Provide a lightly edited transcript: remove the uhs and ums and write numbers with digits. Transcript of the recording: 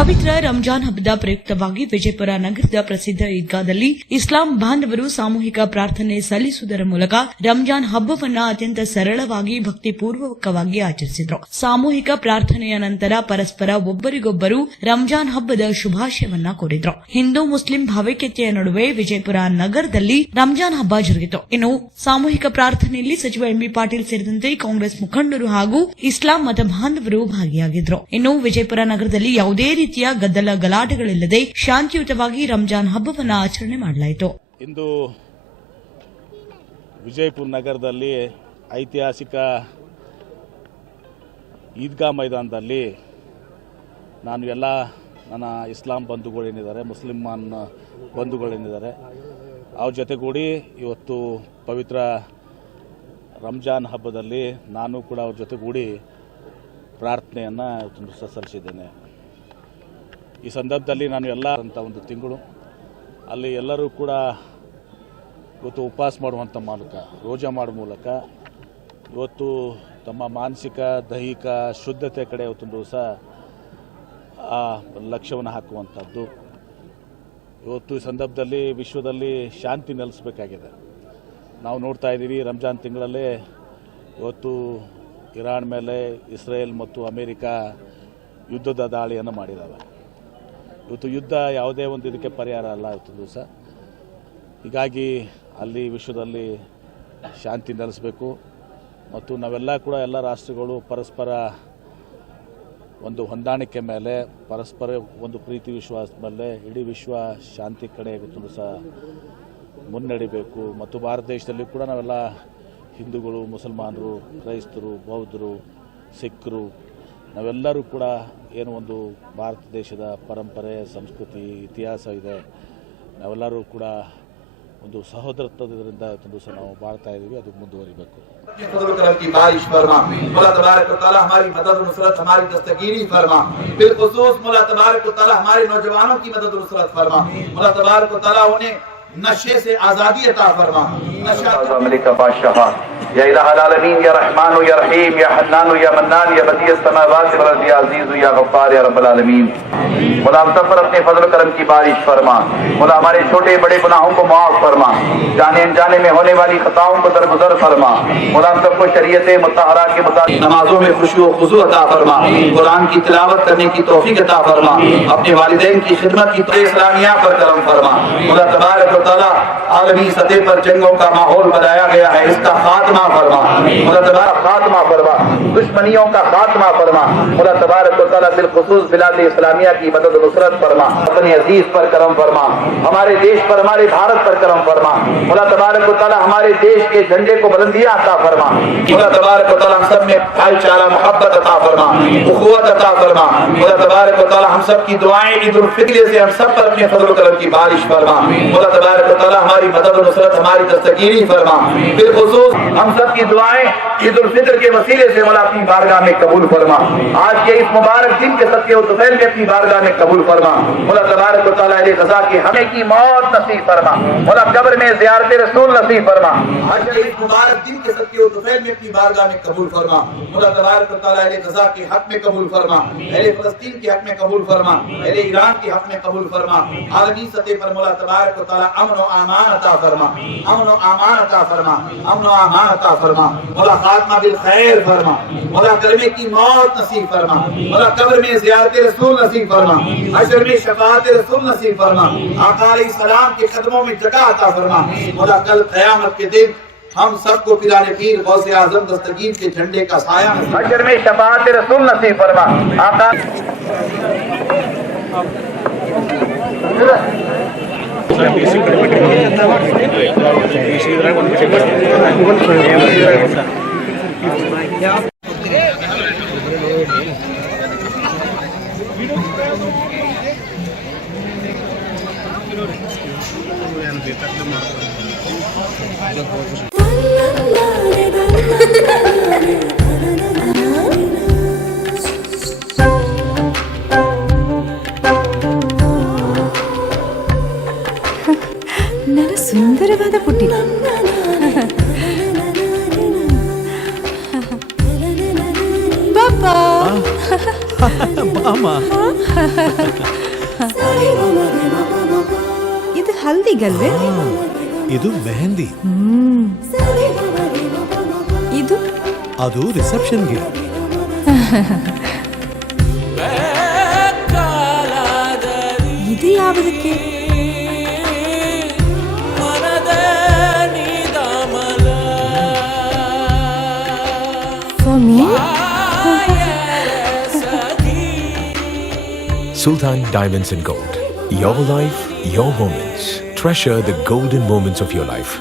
ಪವಿತ್ರ ರಂಜಾನ್ ಹಬ್ಬದ ಪ್ರಯುಕ್ತವಾಗಿ ವಿಜಯಪುರ ನಗರದ ಪ್ರಸಿದ್ಧ ಈದ್ಗಾದಲ್ಲಿ ಇಸ್ಲಾಂ ಬಾಂಧವರು ಸಾಮೂಹಿಕ ಪ್ರಾರ್ಥನೆ ಸಲ್ಲಿಸುವುದರ ಮೂಲಕ ರಂಜಾನ್ ಹಬ್ಬವನ್ನು ಅತ್ಯಂತ ಸರಳವಾಗಿ ಭಕ್ತಿಪೂರ್ವಕವಾಗಿ ಆಚರಿಸಿದರು. ಸಾಮೂಹಿಕ ಪ್ರಾರ್ಥನೆಯ ನಂತರ ಪರಸ್ಪರ ಒಬ್ಬರಿಗೊಬ್ಬರು ರಂಜಾನ್ ಹಬ್ಬದ ಶುಭಾಶಯವನ್ನ ಕೋರಿದ್ರು. ಹಿಂದೂ ಮುಸ್ಲಿಂ ಭಾವೈಕ್ಯತೆಯ ನಡುವೆ ವಿಜಯಪುರ ನಗರದಲ್ಲಿ ರಂಜಾನ್ ಹಬ್ಬ ಜರುಗಿತು. ಇನ್ನು ಸಾಮೂಹಿಕ ಪ್ರಾರ್ಥನೆಯಲ್ಲಿ ಸಚಿವ ಎಂಬಿ ಪಾಟೀಲ್ ಸೇರಿದಂತೆ ಕಾಂಗ್ರೆಸ್ ಮುಖಂಡರು ಹಾಗೂ ಇಸ್ಲಾಂ ಮತ ಬಾಂಧವರು ಭಾಗಿಯಾಗಿದ್ದರು. ಇನ್ನು ವಿಜಯಪುರ ನಗರದಲ್ಲಿ ಯಾವುದೇ ರೀತಿಯ ಗದ್ದಲ ಗಲಾಟೆಗಳಿಲ್ಲದೆ ಶಾಂತಿಯುತವಾಗಿ ರಂಜಾನ್ ಹಬ್ಬವನ್ನು ಆಚರಣೆ ಮಾಡಲಾಯಿತು. ಇಂದು ವಿಜಯಪುರ ನಗರದಲ್ಲಿ ಐತಿಹಾಸಿಕ ಈದ್ಗಾ ಮೈದಾನದಲ್ಲಿ ನಾನು ಎಲ್ಲ ನನ್ನ ಇಸ್ಲಾಂ ಬಂಧುಗಳೇನಿದ್ದಾರೆ, ಮುಸ್ಲಿಮಾನ್ ಬಂಧುಗಳೇನಿದ್ದಾರೆ, ಅವ್ರ ಜೊತೆಗೂಡಿ ಇವತ್ತು ಪವಿತ್ರ ರಂಜಾನ್ ಹಬ್ಬದಲ್ಲಿ ನಾನು ಕೂಡ ಅವ್ರ ಜೊತೆಗೂಡಿ ಪ್ರಾರ್ಥನೆಯನ್ನು ಸಲ್ಲಿಸಿದ್ದೇನೆ. ಈ ಸಂದರ್ಭದಲ್ಲಿ ನಾನು ಎಲ್ಲ ಅಂತ ಒಂದು ತಿಂಗಳು ಅಲ್ಲಿ ಎಲ್ಲರೂ ಕೂಡ ಇವತ್ತು ಉಪವಾಸ ಮಾಡುವಂಥ ಮೂಲಕ, ರೋಜಾ ಮಾಡುವ ಮೂಲಕ ಇವತ್ತು ತಮ್ಮ ಮಾನಸಿಕ ದೈಹಿಕ ಶುದ್ಧತೆ ಕಡೆ ಇವತ್ತೊಂದು ದಿವಸ ಆ ಲಕ್ಷ್ಯವನ್ನು ಹಾಕುವಂಥದ್ದು. ಇವತ್ತು ಈ ಸಂದರ್ಭದಲ್ಲಿ ವಿಶ್ವದಲ್ಲಿ ಶಾಂತಿ ನೆಲೆಸಬೇಕಾಗಿದೆ. ನಾವು ನೋಡ್ತಾ ಇದ್ದೀವಿ, ರಂಜಾನ್ ತಿಂಗಳಲ್ಲೇ ಇವತ್ತು ಇರಾನ್ ಮೇಲೆ ಇಸ್ರೇಲ್ ಮತ್ತು ಅಮೇರಿಕ ಯುದ್ಧದ ದಾಳಿಯನ್ನು ಮಾಡಿದ್ದಾವೆ. ಇವತ್ತು ಯುದ್ಧ ಯಾವುದೇ ಒಂದು ಇದಕ್ಕೆ ಪರಿಹಾರ ಅಲ್ಲ ಇವತ್ತು ದಿವಸ. ಹೀಗಾಗಿ ಅಲ್ಲಿ ವಿಶ್ವದಲ್ಲಿ ಶಾಂತಿ ನೆಲೆಸಬೇಕು ಮತ್ತು ನಾವೆಲ್ಲ ಕೂಡ ಎಲ್ಲ ರಾಷ್ಟ್ರಗಳು ಪರಸ್ಪರ ಒಂದು ಹೊಂದಾಣಿಕೆ ಮೇಲೆ, ಪರಸ್ಪರ ಒಂದು ಪ್ರೀತಿ ವಿಶ್ವಾಸ ಮೇಲೆ ಇಡೀ ವಿಶ್ವ ಶಾಂತಿ ಕಡೆ ಇವತ್ತು ದಿವಸ ಮುನ್ನಡೆಯಬೇಕು. ಮತ್ತು ಭಾರತ ದೇಶದಲ್ಲಿ ಕೂಡ ನಾವೆಲ್ಲ ಹಿಂದೂಗಳು, ಮುಸಲ್ಮಾನರು, ಕ್ರೈಸ್ತರು, ಬೌದ್ಧರು, ಸಿಖ್ರು ನಾವೆಲ್ಲರೂ ಕೂಡ ಏನು ಒಂದು ಭಾರತ ದೇಶದ ಪರಂಪರೆ, ಸಂಸ್ಕೃತಿ, ಇತಿಹಾಸ ಇದೆ, ನಾವೆಲ್ಲರೂ ಕೂಡ ಒಂದು ಸಹೋದರತ್ವದಿಂದ ಒಂದು ದಿವಸ ನಾವು ಬಾಳ್ತಾ ಇದ್ದೀವಿ. ಅದು ಮುಂದುವರಿಬೇಕು. नशे से आजादी अता फरमा। मलिक बादशाह या इलाहुल आलमीन या रहमान या रहीम या हन्नान या मन्नान या बदीअ समावात वल अर्ज़ या अजीज या गफ्फार या रब्बुल आलमीन। मौला हम सब पर अपने फजल करम की बारिश फरमा। मौला हमारे छोटे बड़े गुनाहों को माफ फरमा, जाने अनजाने में होने वाली खताओं को दरगुजर फरमा। मौला हम सबको शरीयत मुतहरा के मुताबिक नमाजों में खुशू व खुजू अता फरमा, कुरान की तिलावत करने की तौफीक अता फरमा, अपने वालिदैन की खिदमत की इस्लामिया पर करम फरमा। मौला तबारक तआला आलमी सतह पर जंगों का माहौल बनाया गया है, इसका खात्मा फरमा। मौला तबारक खात्मा फरमा, दुश्मनियों का खात्मा फरमा। मौला तबारक तआला बिलखुसूस बिलाद इस्लामिया की मदद नुसरत फरमा। अपने अजीज पर करम फरमा, हमारे देश पर, हमारे भारत पर करम फरमा। मौला तबारक तआला हमारे देश के झंडे को बुलंदियां अता फरमा। मौला तबारक तआला हम सब में भाईचारा, मोहब्बत अता फरमा, उखुवत अता फरमा। मौला तबारक तआला हम सब की दुआएं ईद उल फित्र से हम सब पर अपने फजल करम की बारिश फरमा। मौला तबारक तआला हमारी मदद नुसरत, हमारी दस्तगीरी फरमा। बिलखुसूस हम सब की दुआएं ईद उल फित्र के वसीले से मौला अपनी बारगाह में कबूल फरमा। आज के इस मुबारक दिन के सदके व तुफैल में अपनी बारगाह में कबूल फरमा। मौला तबारक तआला अहले ग़ज़ा के हमें की मौत नसीब फरमा। मौला कब्र में ज़ियारत रसूल नसीब फरमा। आज के इस मुबारक दिन के सदके व तुफैल में अपनी बारगाह में कबूल फरमा। मौला तबारक तआला अहले ग़ज़ा के हक में कबूल फरमा, अहले फ़लस्तीन के हक में कबूल फरमा, अहले ईरान के हक में कबूल फरमा। आलमी सतह पर मौला तबारक तआला अमन व आमान अता फरमा, अमन व आमान अता फरमा, अमन व आमान अता फरमा। मौला खात्मा बिल खैर फरमा, मौला कलमे की मौत नसीब फरमा, मौला कब्र में ज़ियारत रसूल नसीब फरमा, हश्र में शफाअत रसूल नसीब फरमा, आका अलैहिस्सलाम के कदमों में जगह अता फरमा। मौला कल क़यामत के दिन हम सबको पिराने पीर गौसे आज़म दस्तगीर के झंडे का साया नसीब, हश्र में शफाअत रसूल नसीब फरमा। आका ನನ್ನ ಸುಂದರವಾದ ಪುಟ್ಟಿ ಪಾಪಾ ಬಾಮ ಇದು ಹಲ್ದಿಗಲ್ವೇ? ಇದು ಮೆಹಂದಿ. ಇದು ಅದು ರಿಸೆಪ್ಷನ್ಗೆ. ಇದು ಯಾವುದಕ್ಕೆ? For me? Sultan Diamonds and Gold. Your life, your moments. Treasure the golden moments of your life.